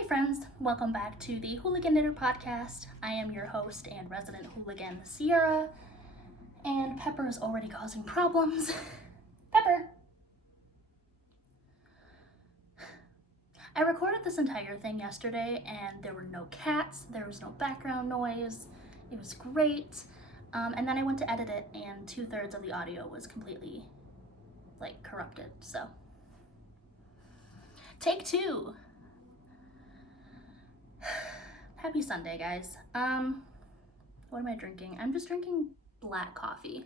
Hey friends, welcome back to the Hooligan Knitter Podcast. I am your host and resident hooligan, Sierra, and Pepper is already causing problems. Pepper! I recorded this entire thing yesterday and there were no cats, there was no background noise, it was great, and then I went to edit it and 2/3 of the audio was completely, corrupted, so. Take two! Happy Sunday, guys. What am I drinking? I'm just drinking black coffee.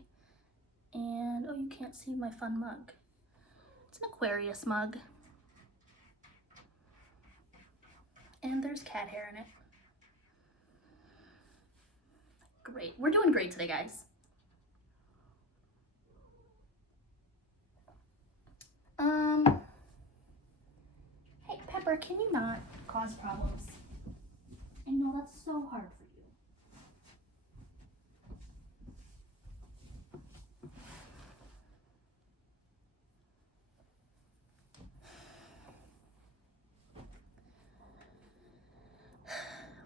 And, oh, you can't see my fun mug. It's an Aquarius mug. And there's cat hair in it. Great. We're doing great today, guys. Hey, Pepper, can you not cause problems? I know that's so hard for you.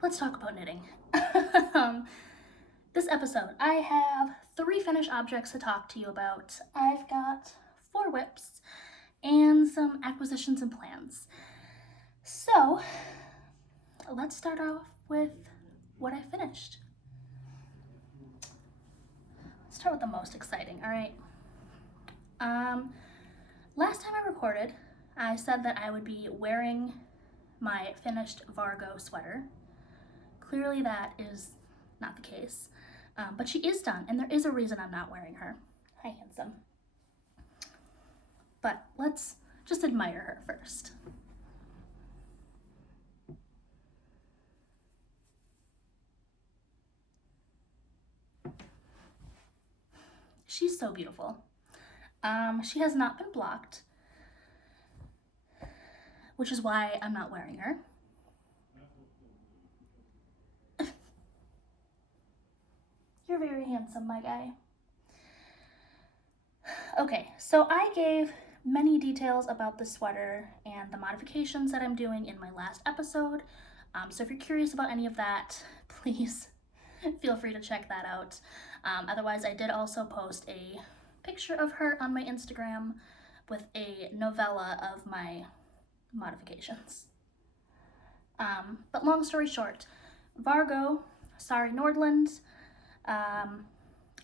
Let's talk about knitting. This episode, I have 3 finished objects to talk to you about. I've got 4 whips and some acquisitions and plans. So, let's start off with what I finished. Let's start with the most exciting, all right? Last time I recorded, I said that I would be wearing my finished Vargö sweater. Clearly that is not the case, but she is done, and there is a reason I'm not wearing her. Hi, handsome. But let's just admire her first. She's so beautiful. She has not been blocked, which is why I'm not wearing her. You're very handsome, my guy. Okay, so I gave many details about the sweater and the modifications that I'm doing in my last episode. So if you're curious about any of that, please feel free to check that out. Otherwise, I did also post a picture of her on my Instagram with a novella of my modifications. But long story short, Vargö, Sari Nordlund,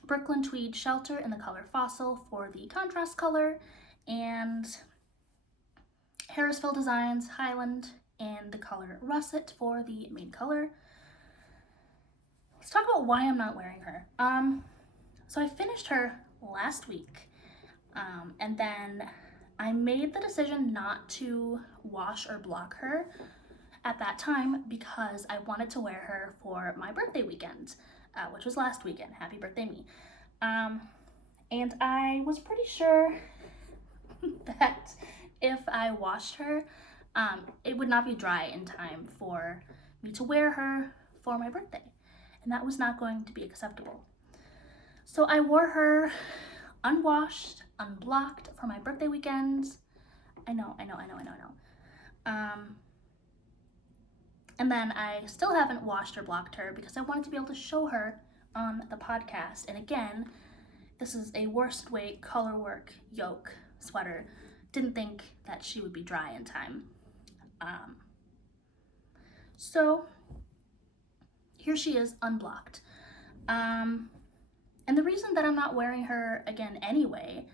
Brooklyn Tweed Shelter in the color Fossil for the contrast color, and Harrisville Designs Highland in the color Russet for the main color. Let's talk about why I'm not wearing her. So I finished her last week, and then I made the decision not to wash or block her at that time because I wanted to wear her for my birthday weekend, which was last weekend. Happy birthday, me. And I was pretty sure that if I washed her, it would not be dry in time for me to wear her for my birthday. And that was not going to be acceptable. So I wore her unwashed, unblocked for my birthday weekend. I know. And then I still haven't washed or blocked her because I wanted to be able to show her on the podcast. And again, this is a worsted weight color work yoke sweater. Didn't think that she would be dry in time. So here she is unblocked. And the reason that I'm not wearing her again anyway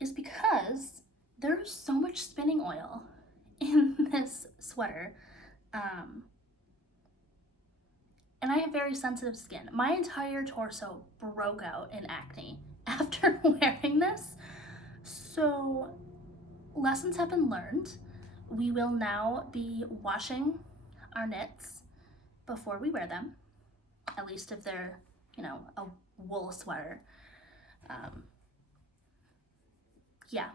is because there's so much spinning oil in this sweater. And I have very sensitive skin. My entire torso broke out in acne after wearing this. So lessons have been learned. We will now be washing our knits before we wear them, at least if they're, a wool sweater. Yeah.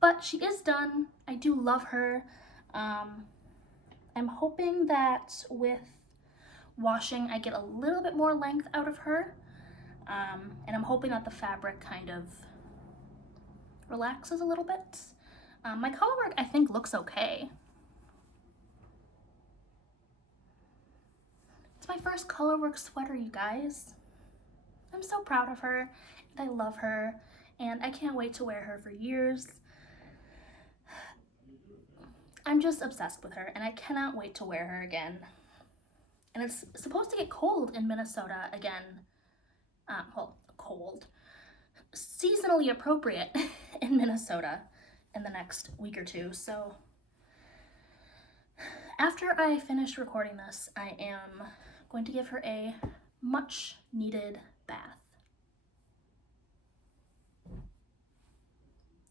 But she is done. I do love her. I'm hoping that with washing, I get a little bit more length out of her. And I'm hoping that the fabric kind of relaxes a little bit. My color work, I think, looks okay. It's my first colorwork sweater, you guys. I'm so proud of her, and I love her, and I can't wait to wear her for years. I'm just obsessed with her, and I cannot wait to wear her again. And it's supposed to get cold in Minnesota again. Well, cold. Seasonally appropriate in Minnesota in the next week or two. So after I finish recording this, I am going to give her a much needed bath.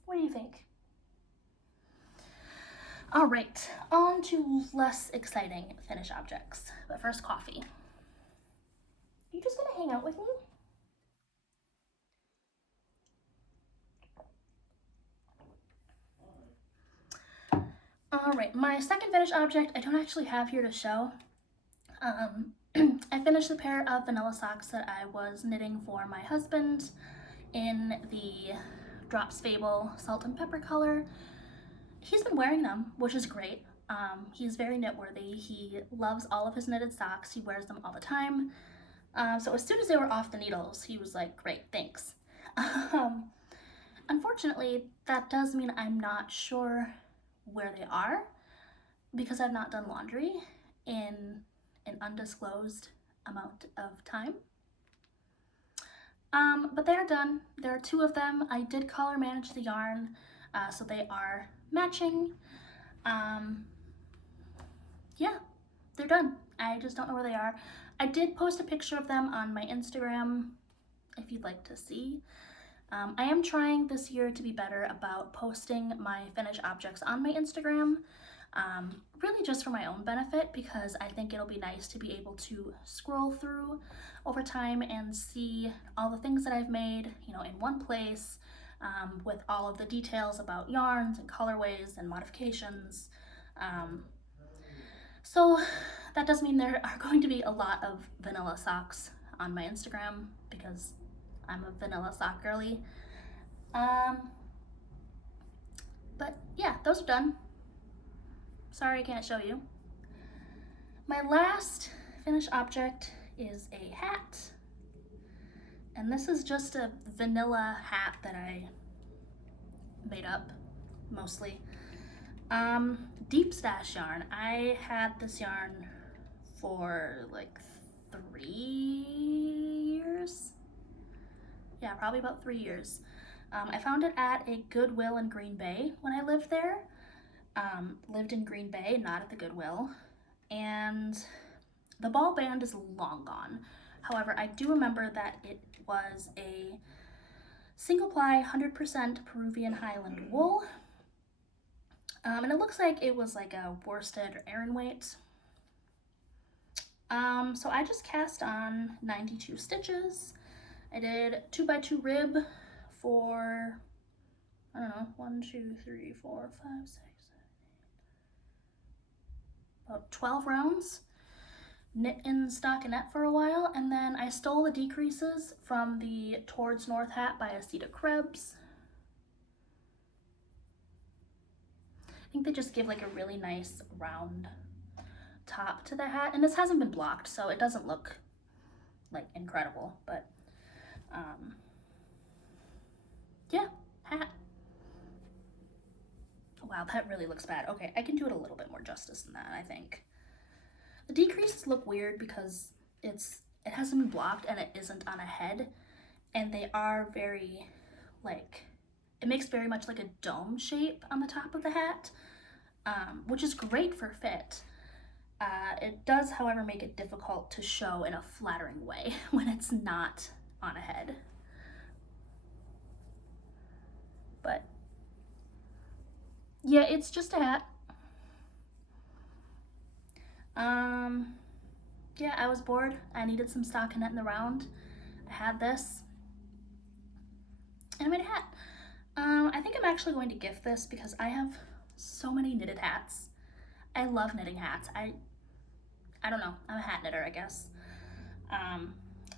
What do you think? All right, on to less exciting finish objects, but first coffee. You just gonna hang out with me? All right, my second finished object I don't actually have here to show. I finished the pair of vanilla socks that I was knitting for my husband in the Drops Fabel salt and pepper color. He's been wearing them, which is great. He's very knitworthy. He loves all of his knitted socks. He wears them all the time. So as soon as they were off the needles, he was like, great, thanks. Unfortunately, that does mean I'm not sure where they are because I've not done laundry in an undisclosed amount of time. But they are done. There are 2 of them. I did color manage the yarn, so they are matching. Yeah, they're done. I just don't know where they are. I did post a picture of them on my Instagram if you'd like to see. I am trying this year to be better about posting my finished objects on my Instagram, really just for my own benefit, because I think it'll be nice to be able to scroll through over time and see all the things that I've made, you know, in one place, with all of the details about yarns and colorways and modifications. So that does mean there are going to be a lot of vanilla socks on my Instagram because I'm a vanilla sock girly. But yeah, those are done. Sorry I can't show you. My last finished object is a hat. And this is just a vanilla hat that I made up, mostly. Deep stash yarn. I had this yarn for like 3 years. Yeah, probably about 3 years. I found it at a Goodwill in Green Bay when I lived there. Lived in Green Bay, not at the Goodwill. And the ball band is long gone. However, I do remember that it was a single ply 100% Peruvian Highland wool. And it looks like it was like a worsted or Aran weight. So I just cast on 92 stitches. I did 2x2 rib for, I don't know, 1, 2, 3, 4, 5, 6, 7, 8, about 12 rounds. Knit in stockinette for a while, and then I stole the decreases from the Towards North hat by Asita Krebs. I think they just give like a really nice round top to the hat, and this hasn't been blocked, so it doesn't look like incredible, but yeah, hat. Wow, that really looks bad. Okay, I can do it a little bit more justice than that, I think. The decreases look weird because it hasn't been blocked and it isn't on a head, and they are very, like, it makes very much like a dome shape on the top of the hat, which is great for fit. It does, however, make it difficult to show in a flattering way when it's not on a head. But yeah, it's just a hat. Yeah, I was bored. I needed some stockinette in the round. I had this, and I made a hat. I think I'm actually going to gift this because I have so many knitted hats. I love knitting hats. I don't know, I'm a hat knitter, I guess.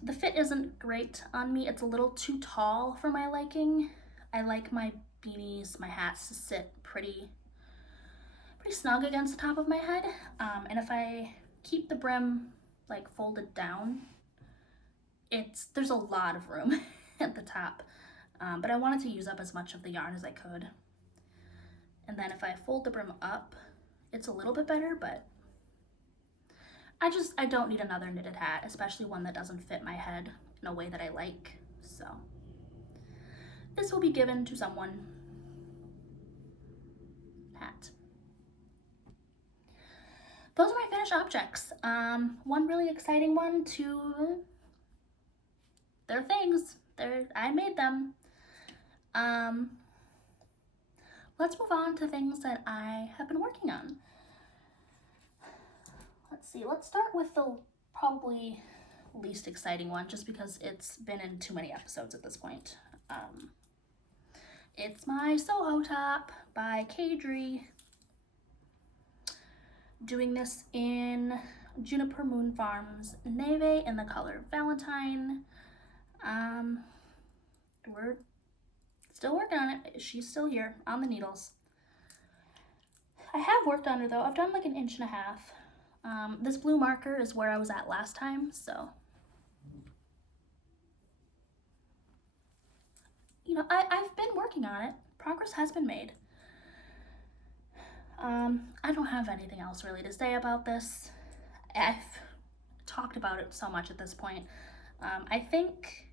The fit isn't great on me. It's a little too tall for my liking. I like my beanies, my hats to sit pretty snug against the top of my head. And if I keep the brim like folded down, there's a lot of room at the top, but I wanted to use up as much of the yarn as I could. And then if I fold the brim up, it's a little bit better, but I don't need another knitted hat, especially one that doesn't fit my head in a way that I like. So this will be given to someone. Hat. Those are my finished objects. One really exciting one, two, they're things. I made them. Let's move on to things that I have been working on. Let's see, let's start with the probably least exciting one, just because it's been in too many episodes at this point. It's my Soho top by Caidree. Doing this in Juniper Moon Farms Neve in the color Valentine. We're still working on it. She's still here on the needles. I have worked on her though. I've done like 1.5 inches. This blue marker is where I was at last time, so you know, I've been working on it. Progress has been made. I don't have anything else really to say about this. I've talked about it so much at this point. I think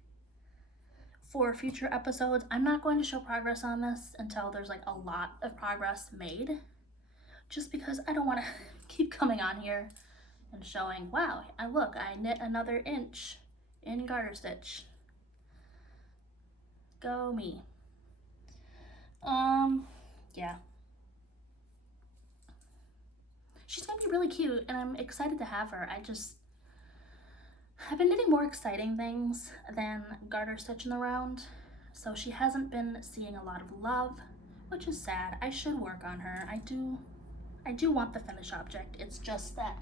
for future episodes, I'm not going to show progress on this until there's like a lot of progress made, just because I don't want to keep coming on here and showing, wow, I knit another inch in garter stitch. Go me. Yeah. She's gonna be really cute and I'm excited to have her. I've been knitting more exciting things than garter stitch in the round, so she hasn't been seeing a lot of love, which is sad. I should work on her. I do want the finished object. It's just that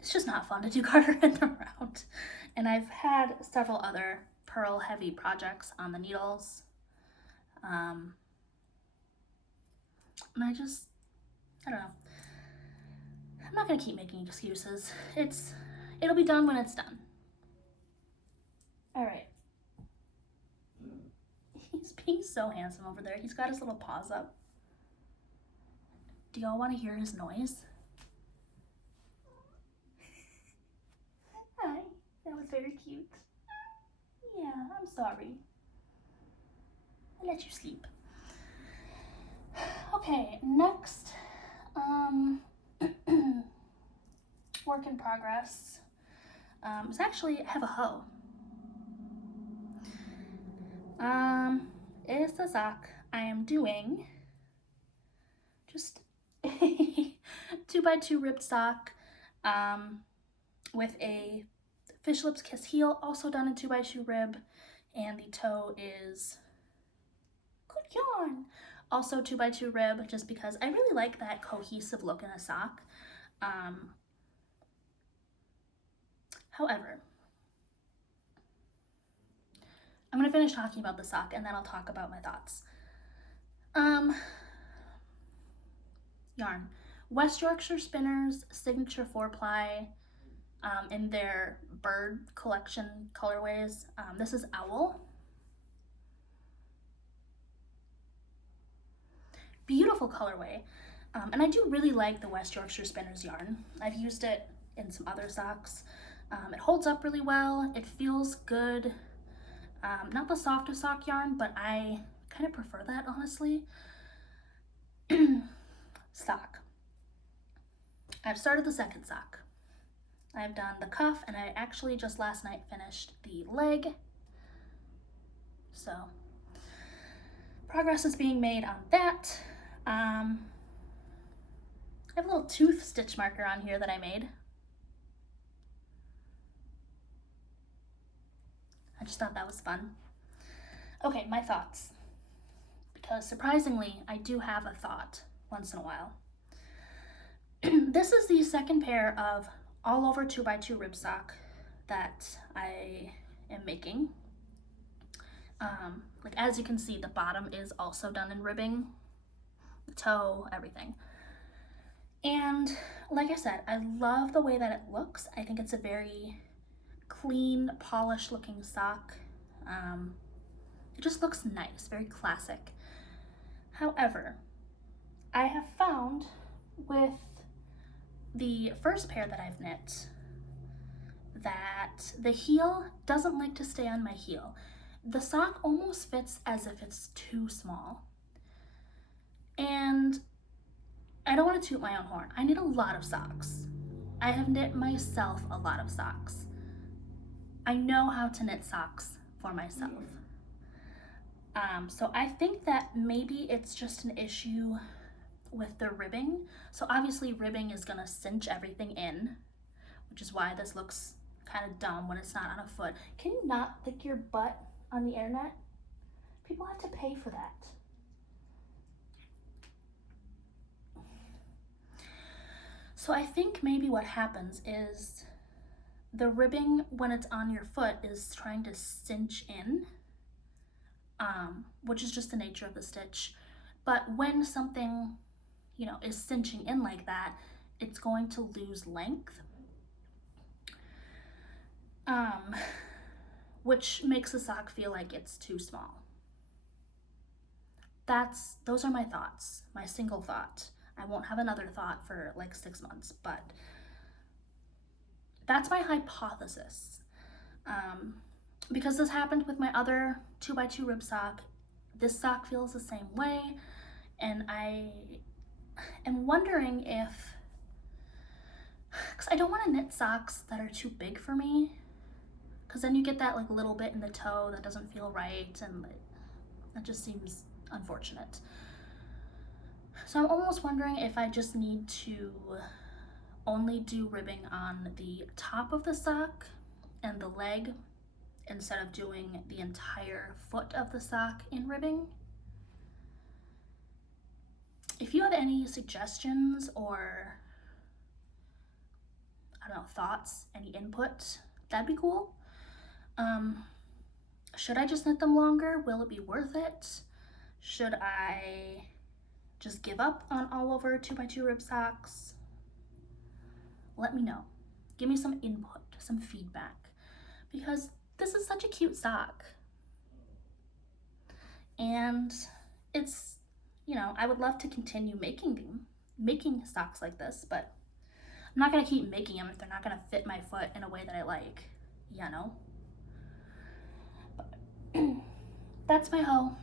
it's just not fun to do garter in the round. And I've had several other Purl heavy projects on the needles. And I don't know. I'm not gonna keep making excuses. It'll be done when it's done. All right. He's being so handsome over there. He's got his little paws up. Do y'all want to hear his noise? Hi, that was very cute. Yeah, I'm sorry. I'll let you sleep. Okay, next, work in progress, is actually have a hoe. It's a sock. I am doing just a 2x2 ribbed sock, with a fish lips kiss heel, also done in 2x2 rib, and the toe is good yarn. Also 2x2 rib, just because I really like that cohesive look in a sock. However, I'm gonna finish talking about the sock and then I'll talk about my thoughts. Yarn. West Yorkshire Spinners Signature 4-ply in their bird collection colorways. This is Owl. Beautiful colorway, and I do really like the West Yorkshire Spinners yarn. I've used it in some other socks. It holds up really well. It feels good. Not the softest sock yarn, but I kind of prefer that, honestly. Sock. I've started the second sock. I've done the cuff, and I actually just last night finished the leg. So progress is being made on that. I have a little tooth stitch marker on here that I made. I just thought that was fun. Okay, my thoughts. Because surprisingly, I do have a thought once in a while. This is the second pair of all over 2x2 rib sock that I am making. Like as you can see, the bottom is also done in ribbing, the toe, everything. And like I said, I love the way that it looks. I think it's a very clean, polished looking sock. It just looks nice, very classic. However, I have found with the first pair that I've knit that the heel doesn't like to stay on my heel. The sock almost fits as if it's too small. And I don't want to toot my own horn. I knit a lot of socks. I have knit myself a lot of socks. I know how to knit socks for myself. So I think that maybe it's just an issue with the ribbing. So obviously ribbing is gonna cinch everything in, which is why this looks kind of dumb when it's not on a foot. Can you not lick your butt on the internet? People have to pay for that. So I think maybe what happens is the ribbing when it's on your foot is trying to cinch in, which is just the nature of the stitch. But when something, you know, is cinching in like that, it's going to lose length, which makes the sock feel like it's too small. Those are my thoughts, my single thought. I won't have another thought for like 6 months, but that's my hypothesis. Because this happened with my other 2x2 rib sock. This sock feels the same way, and I am wondering if, because I don't want to knit socks that are too big for me, because then you get that like little bit in the toe that doesn't feel right, and that just seems unfortunate. So I'm almost wondering if I just need to only do ribbing on the top of the sock and the leg instead of doing the entire foot of the sock in ribbing. If you have any suggestions or, I don't know, thoughts, any input, that'd be cool. Should I just knit them longer? Will it be worth it? Should I just give up on all over 2x2 rib socks? Let me know. Give me some input, some feedback, because this is such a cute sock. And it's, you know, I would love to continue making socks like this, but I'm not gonna keep making them if they're not gonna fit my foot in a way that I like, you know? But that's my hoe.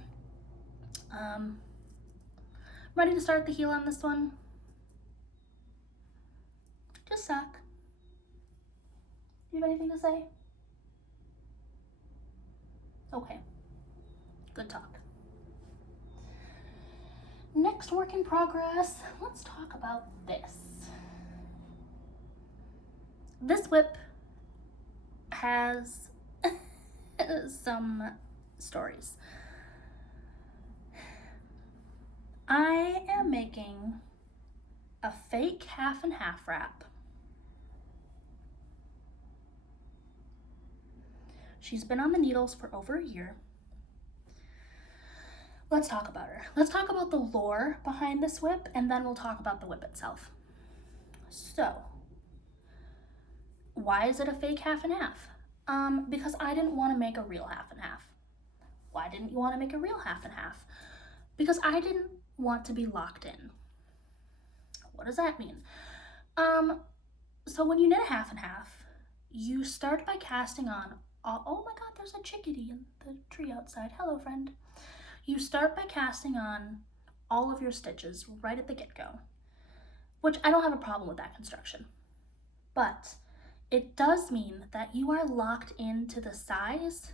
Ready to start the heel on this one? Just sock. Do you have anything to say? Okay, good talk. Next work in progress, let's talk about this. This whip has some stories. I am making a fake half and half wrap. She's been on the needles for over a year. Let's talk about her. Let's talk about the lore behind this whip, and then we'll talk about the whip itself. So, why is it a fake half and half? Because I didn't want to make a real half and half. Why didn't you want to make a real half and half? Because I didn't want to be locked in. What does that mean? So when you knit a half and half, you start by casting on oh my god, there's a chickadee in the tree outside. Hello, friend. You start by casting on all of your stitches right at the get-go, which I don't have a problem with that construction. But it does mean that you are locked into the size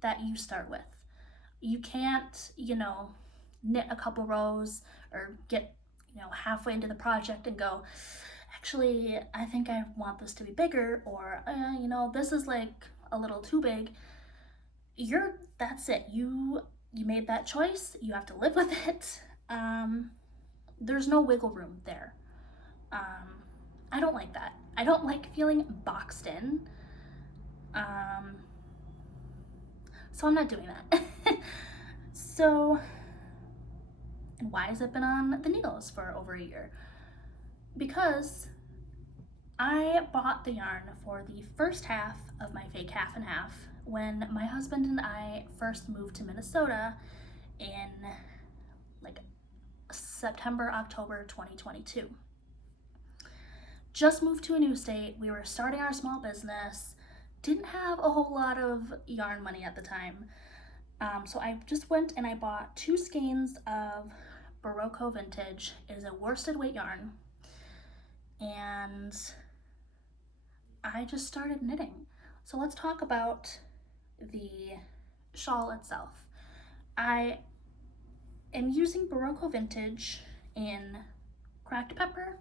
that you start with. You can't, you know, knit a couple rows or get, you know, halfway into the project and go, actually, I think I want this to be bigger, or, you know, this is like a little too big. That's it. You made that choice. You have to live with it. There's no wiggle room there. I don't like that. I don't like feeling boxed in. So I'm not doing that. So, and why has it been on the needles for over a year? because I bought the yarn for the first half of my fake half and half when my husband and I first moved to Minnesota in like September, October 2022. Just moved to a new state, we were starting our small business, didn't have a whole lot of yarn money at the time. So I just went and I bought 2 skeins of Berocco Vintage. It is a worsted weight yarn. And I just started knitting. So let's talk about the shawl itself. I am using Berocco Vintage in Cracked Pepper.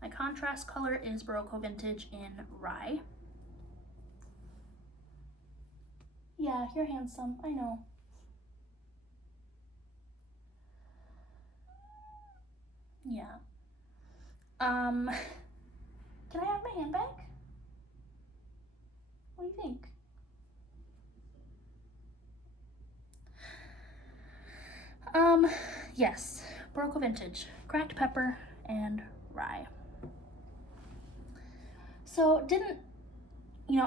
My contrast color is Berocco Vintage in Rye. Yeah, you're handsome, I know. Yeah. Can I have my handbag? What do you think? Yes, Berocco Vintage, Cracked Pepper, and Rye. So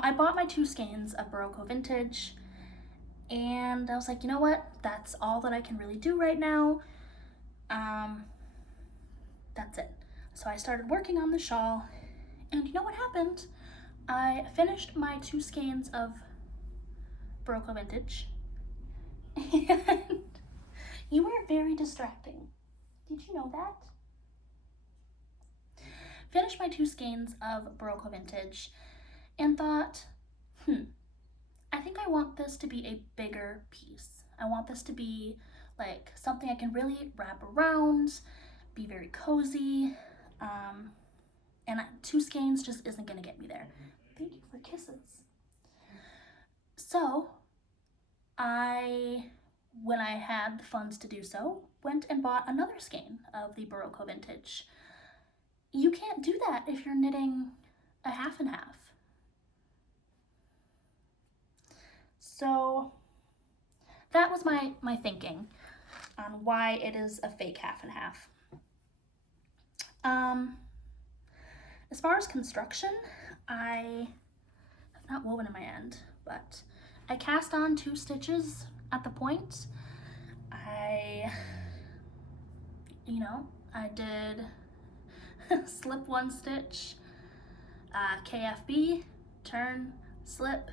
I bought my 2 skeins of Berocco Vintage, and I was like, you know what? That's all that I can really do right now. That's it. So I started working on the shawl, and you know what happened? I finished my 2 skeins of Berocco Vintage, and you were very distracting. Did you know that? Finished my 2 skeins of Berocco Vintage and thought, I think I want this to be a bigger piece. I want this to be like something I can really wrap around, be very cozy, and 2 skeins just isn't gonna get me there. Thank you for kisses. So when I had the funds to do so, went and bought another skein of the Berocco Vintage. You can't do that if you're knitting a half and half. So that was my thinking on why it is a fake half and half. As far as construction, I have not woven in my end, but I cast on 2 stitches at the point. I did slip 1 stitch, KFB, turn, slip,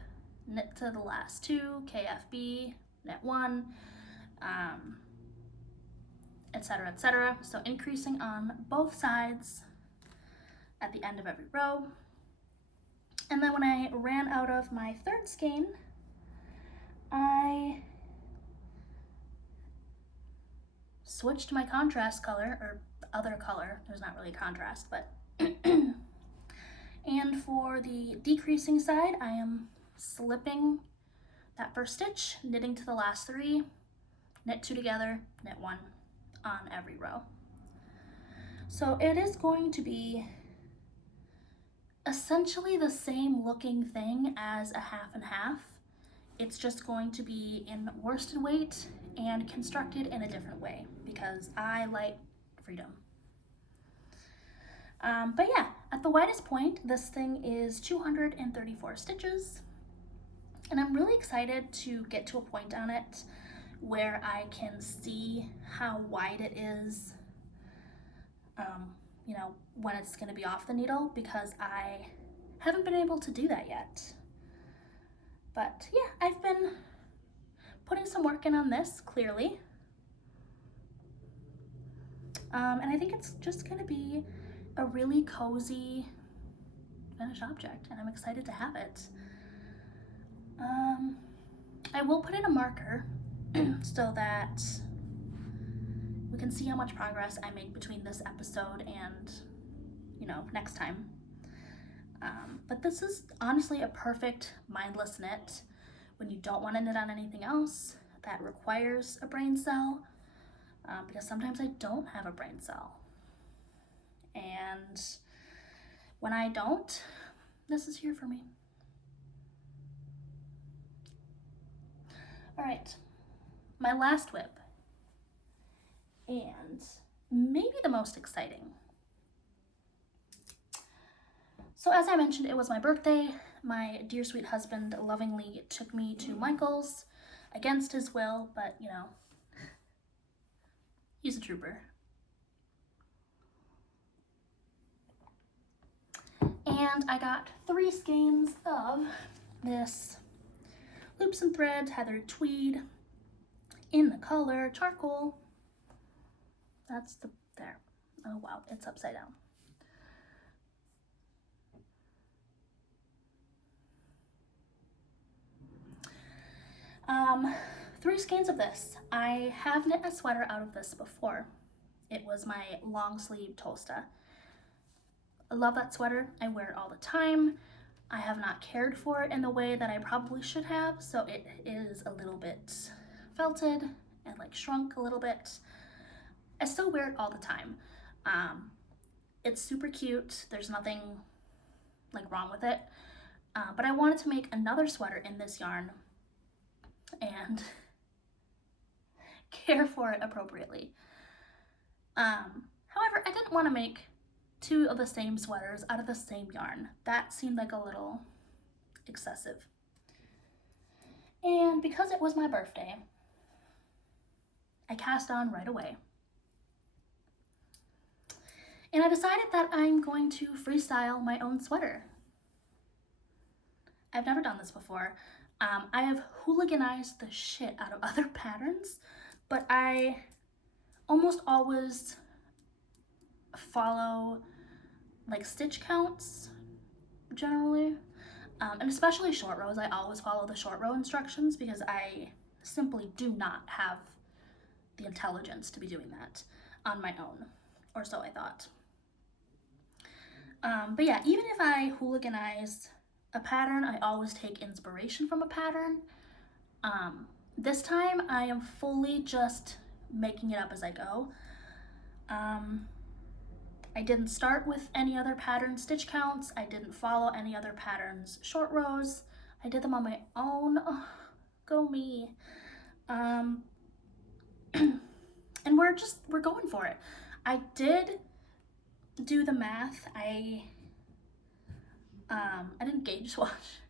knit to the last 2, KFB, knit 1, etc., etc. So increasing on both sides at the end of every row. And then when I ran out of my 3rd skein, I switched my contrast color, or other color, there's not really contrast, but and for the decreasing side, I am slipping that first stitch, knitting to the last 3, knit 2 together, knit 1 on every row. So it is going to be essentially the same looking thing as a half and half. It's just going to be in worsted weight and constructed in a different way because I like freedom. But yeah, at the widest point, this thing is 234 stitches, and I'm really excited to get to a point on it where I can see how wide it is, when it's going to be off the needle, because I haven't been able to do that yet. But yeah, I've been putting some work in on this, clearly. And I think it's just going to be a really cozy finished object, and I'm excited to have it. I will put in a marker so that we can see how much progress I make between this episode and, next time. But this is honestly a perfect mindless knit when you don't want to knit on anything else that requires a brain cell, because sometimes I don't have a brain cell. And when I don't, this is here for me. All right, my last whip, and maybe the most exciting. So as I mentioned, it was my birthday. My dear sweet husband lovingly took me to Michael's against his will, but you know, he's a trooper. And I got 3 skeins of this Loops and Threads Heathered Tweed in the color Charcoal. That's there. Oh wow, it's upside down. Three skeins of this. I have knit a sweater out of this before. It was my long sleeve Tolsta. I love that sweater. I wear it all the time. I have not cared for it in the way that I probably should have, so it is a little bit felted and like shrunk a little bit. I still wear it all the time. It's super cute. There's nothing like wrong with it. But I wanted to make another sweater in this yarn and care for it appropriately. However, I didn't want to make 2 of the same sweaters out of the same yarn. That seemed like a little excessive. And because it was my birthday, I cast on right away. And I decided that I'm going to freestyle my own sweater. I've never done this before. I have hooliganized the shit out of other patterns, but I almost always follow like stitch counts generally, and especially short rows. I always follow the short row instructions because I simply do not have the intelligence to be doing that on my own, or so I thought. But yeah, even if I hooliganize a pattern, I always take inspiration from a pattern. This time I am fully just making it up as I go. I didn't start with any other pattern stitch counts. I didn't follow any other patterns short rows. I did them on my own. Oh, go me. And we're going for it. I did do the math. I didn't gauge swatch,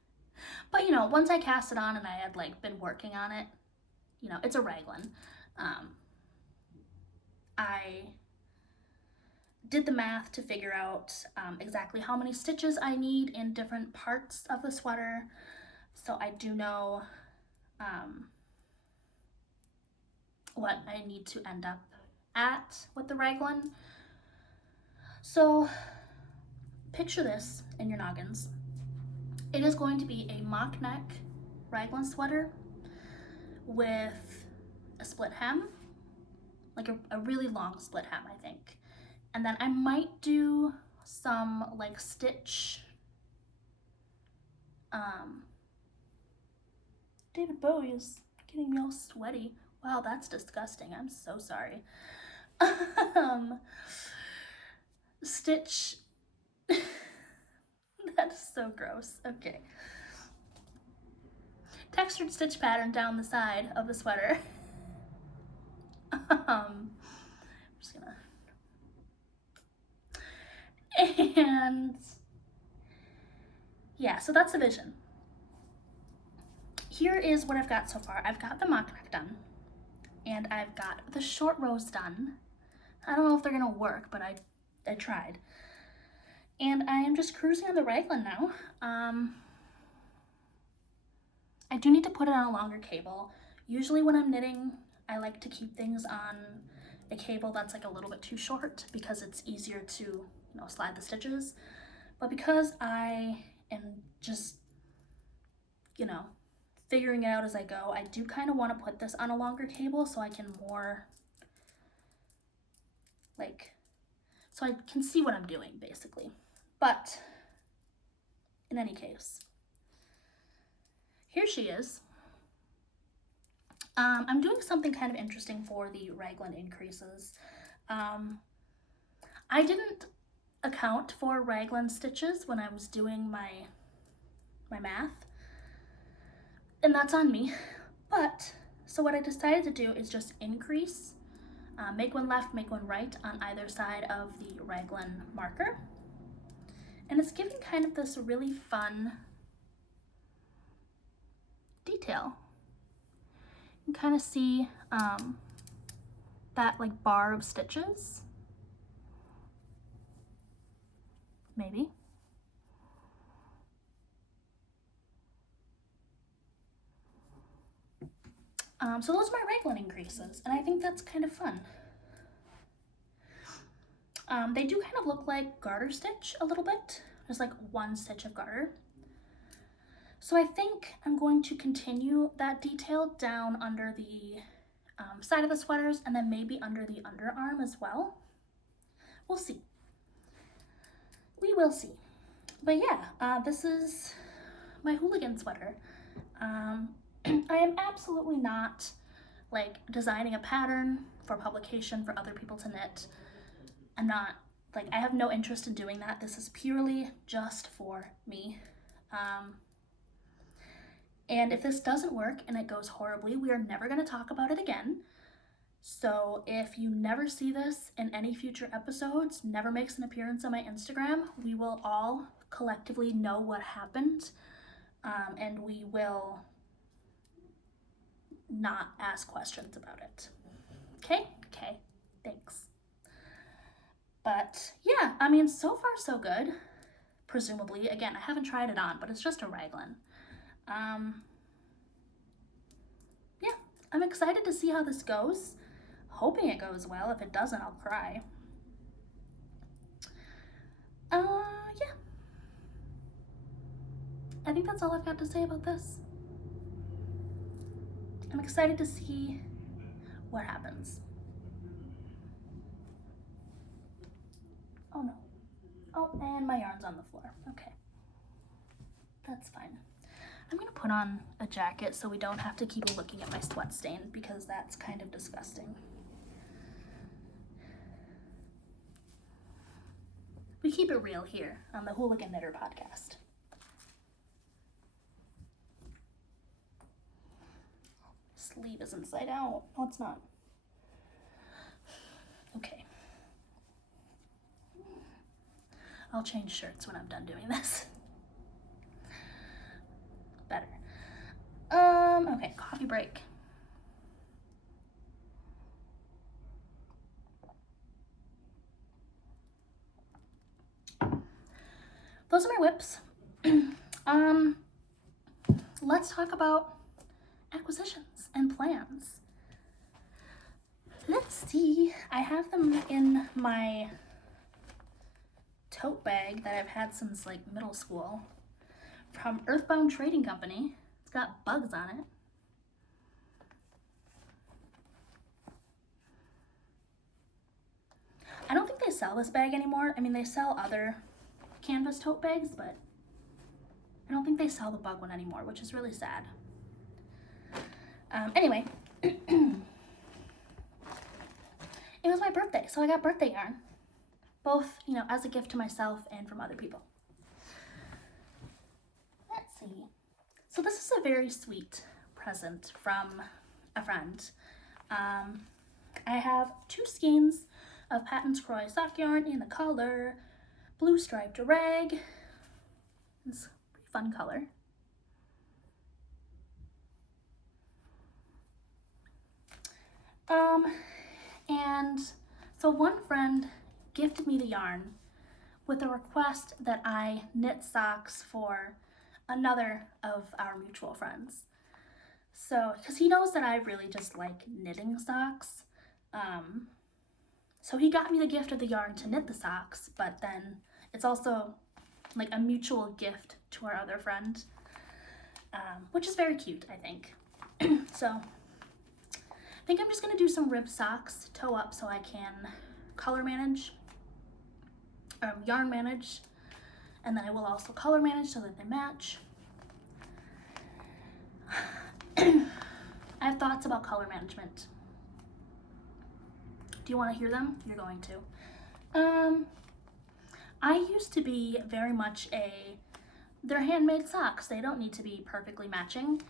but you know, once I cast it on and I had like been working on it, you know, it's a raglan. I did the math to figure out exactly how many stitches I need in different parts of the sweater, so I do know what I need to end up at with the raglan. So picture this in your noggins. It is going to be a mock neck raglan sweater with a split hem, like a really long split hem, I think. And then I might do some like stitch, David Bowie is getting me all sweaty. Wow, that's disgusting. I'm so sorry. Stitch, that is so gross. Okay. Textured stitch pattern down the side of the sweater. I'm just gonna, and yeah, so that's the vision. Here is what I've got so far. I've got the mock neck done, and I've got the short rows done. I don't know if they're gonna work, but I tried. And I am just cruising on the raglan now. I do need to put it on a longer cable. Usually when I'm knitting, I like to keep things on a cable that's like a little bit too short because it's easier to, you know, slide the stitches. But because I am just, you know, figuring it out as I go, I do kind of want to put this on a longer cable so I can more, like, so I can see what I'm doing basically. But in any case, here she is. I'm doing something kind of interesting for the raglan increases. I didn't account for raglan stitches when I was doing my math, and that's on me. But so what I decided to do is just increase, make one left, make one right on either side of the raglan marker, And it's giving kind of this really fun detail. You can kind of see that like bar of stitches, maybe. So those are my raglan increases, and I think that's kind of fun. They do kind of look like garter stitch a little bit. There's like one stitch of garter. So I think I'm going to continue that detail down under the side of the sweaters, and then maybe under the underarm as well. We'll see. We will see. But yeah, this is my Hooligan sweater. I am absolutely not like designing a pattern for publication for other people to knit. I'm not, like, I have no interest in doing that. This is purely just for me. And if this doesn't work and it goes horribly, we are never going to talk about it again. So if you never see this in any future episodes, never makes an appearance on my Instagram, we will all collectively know what happened, and we will not ask questions about it. Okay? Okay, thanks. But yeah, I mean, so far so good, presumably. Again, I haven't tried it on, but it's just a raglan. Yeah, I'm excited to see how this goes. Hoping it goes well. If it doesn't, I'll cry. Yeah. I think that's all I've got to say about this. I'm excited to see what happens. Oh no. Oh, and my yarn's on the floor. Okay. That's fine. I'm gonna put on a jacket so we don't have to keep looking at my sweat stain, because that's kind of disgusting. We keep it real here on the Hooligan Knitter podcast. Sleeve is inside out. No, it's not. Okay. I'll change shirts when I'm done doing this. Better. Okay, coffee break. Those are my whips. Let's talk about acquisitions and plans. Let's see. I have them in my tote bag that I've had since like middle school from Earthbound Trading Company. It's got bugs on it. I don't think they sell this bag anymore. I mean, they sell other canvas tote bags, but I don't think they sell the bug one anymore, which is really sad. Anyway, it was my birthday, so I got birthday yarn. Both, you know, as a gift to myself and from other people. Let's see. So this is a very sweet present from a friend. I have 2 skeins of Patons Kroy sock yarn in the color Blue Striped Rag. It's a pretty fun color. And so one friend gifted me the yarn with a request that I knit socks for another of our mutual friends. So, because he knows that I really just like knitting socks. So he got me the gift of the yarn to knit the socks, but then it's also like a mutual gift to our other friend, which is very cute, I think. So I think I'm just gonna do some rib socks, toe up, so I can color manage, yarn manage, and then I will also color manage so that they match. I have thoughts about color management. Do you want to hear them? You're going to. I used to be very much they're handmade socks, they don't need to be perfectly matching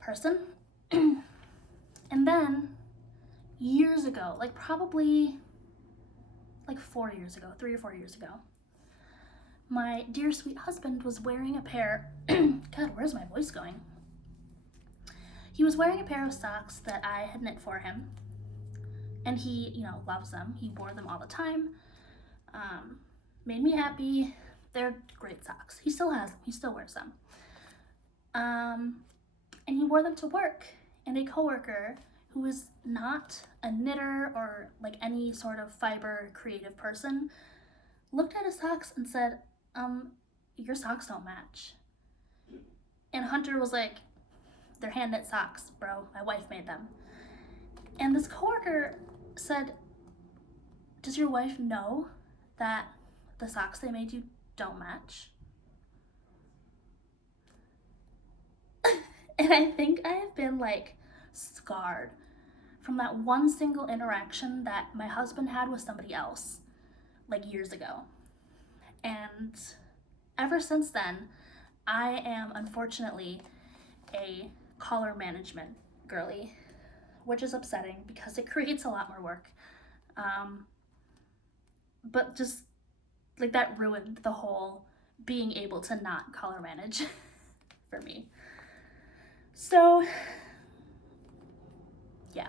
person. And then years ago, like probably like 4 years ago, 3 or 4 years ago, my dear sweet husband was wearing a pair, God, where's my voice going? He was wearing a pair of socks that I had knit for him, and he, you know, loves them. He wore them all the time. Made me happy. They're great socks. He still has them. He still wears them. And he wore them to work, and a coworker who is not a knitter or like any sort of fiber creative person looked at his socks and said, your socks don't match. And Hunter was like, they're hand knit socks, bro. My wife made them. And this coworker said, does your wife know that the socks they made you don't match? And I think I have been like scarred from that one single interaction that my husband had with somebody else like years ago. And ever since then, I am unfortunately a color management girly, which is upsetting because it creates a lot more work. But just like that ruined the whole being able to not color manage for me. So yeah,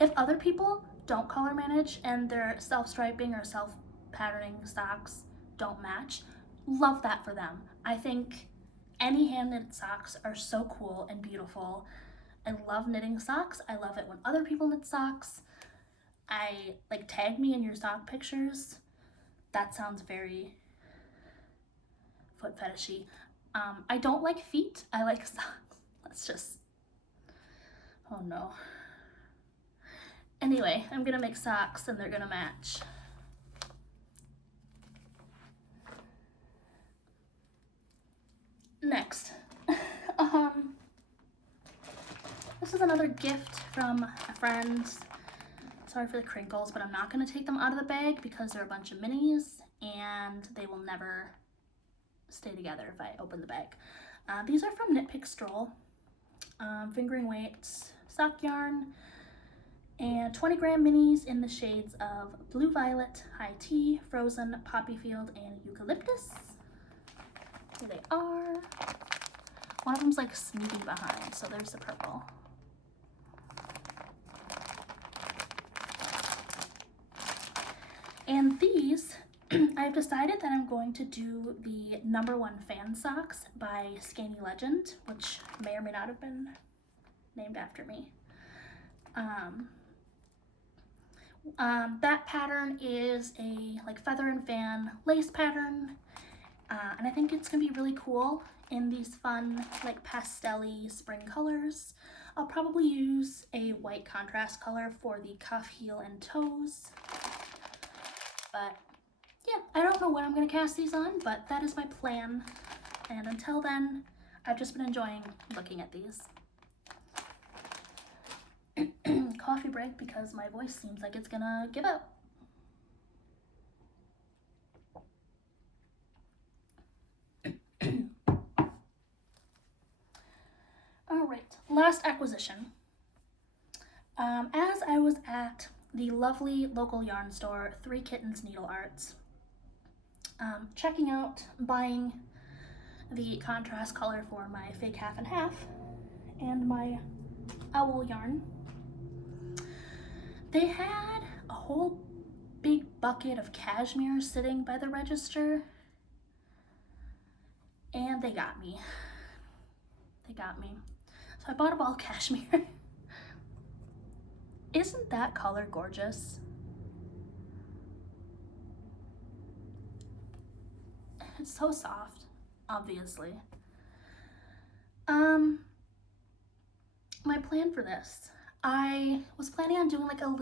if other people don't color manage and their self-striping or self-patterning socks don't match, love that for them. I think any hand-knit socks are so cool and beautiful. I love knitting socks. I love it when other people knit socks. I like tag me in your sock pictures. That sounds very foot fetishy. I don't like feet. I like socks. Let's just, oh no. Anyway, I'm gonna make socks and they're gonna match. Next, this is another gift from a friend. Sorry for the crinkles, but I'm not gonna take them out of the bag because they're a bunch of minis and they will never stay together if I open the bag. These are from Knit Pick Stroll. Fingering weights, sock yarn, and 20 gram minis in the shades of Blue Violet, High Tea, Frozen, Poppy Field, and Eucalyptus. Here they are. One of them's like sneaking behind, so there's the purple. And these, I've decided that I'm going to do the #1 fan socks by Skeiny Legend, which may or may not have been named after me. That pattern is a like feather and fan lace pattern, and I think it's gonna be really cool in these fun like pastel-y spring colors. I'll probably use a white contrast color for the cuff, heel, and toes. But yeah, I don't know when I'm gonna cast these on, but that is my plan. And until then, I've just been enjoying looking at these. Coffee break because my voice seems like it's gonna give up. All right, last acquisition. As I was at the lovely local yarn store, Three Kittens Needle Arts, checking out, buying the contrast color for my fake half and half and my owl yarn, they had a whole big bucket of cashmere sitting by the register, and they got me. They got me. So I bought a ball of cashmere. Isn't that color gorgeous? It's so soft, obviously. My plan for this, I was planning on doing like a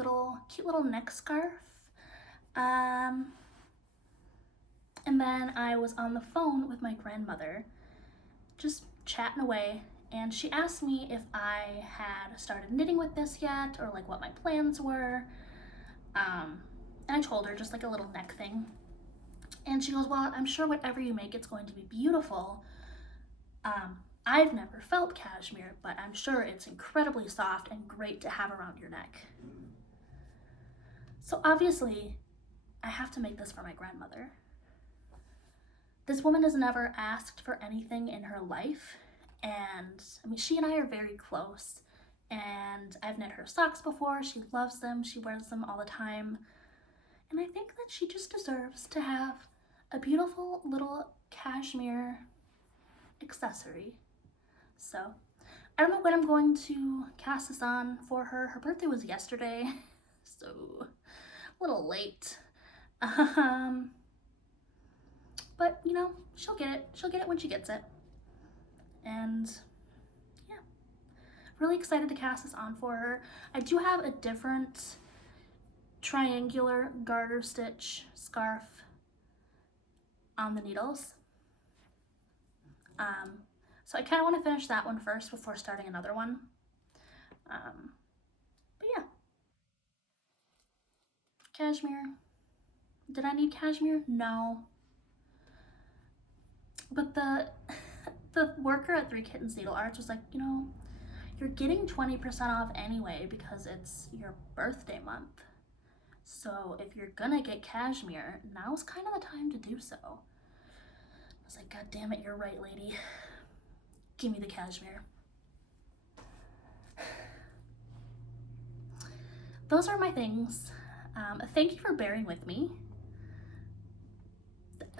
cute little neck scarf. And then I was on the phone with my grandmother, just chatting away, and she asked me if I had started knitting with this yet, or like what my plans were. And I told her just like a little neck thing. And she goes, well, I'm sure whatever you make, it's going to be beautiful. I've never felt cashmere, but I'm sure it's incredibly soft and great to have around your neck. So obviously, I have to make this for my grandmother. This woman has never asked for anything in her life, and I mean, she and I are very close, and I've knit her socks before. She loves them. She wears them all the time, and I think that she just deserves to have a beautiful little cashmere accessory. So I don't know when I'm going to cast this on for her. Her birthday was yesterday, so a little late. But you know, she'll get it. She'll get it when she gets it. And yeah, really excited to cast this on for her. I do have a different triangular garter stitch scarf on the needles. So I kind of want to finish that one first before starting another one. But yeah. Cashmere. Did I need cashmere? No. But the worker at 3 Kittens Needle Arts was like, you know, you're getting 20% off anyway because it's your birthday month. So if you're gonna get cashmere, now's kind of the time to do so. I was like, God damn it, you're right, lady. Give me the cashmere. Those are my things. Thank you for bearing with me.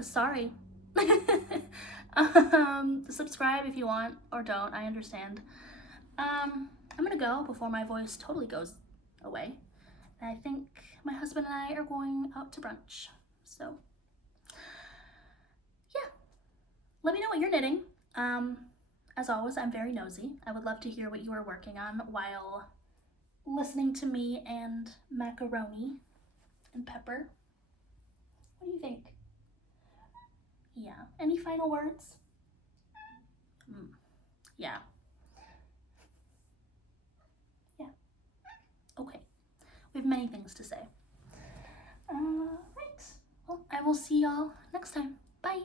Sorry. Subscribe if you want, or don't, I understand. I'm gonna go before my voice totally goes away. And I think my husband and I are going out to brunch. So yeah, let me know what you're knitting. As always, I'm very nosy. I would love to hear what you are working on while listening to me and macaroni and pepper. What do you think? Yeah. Any final words? Yeah. Yeah. Okay. We have many things to say. Right. Well, I will see y'all next time. Bye.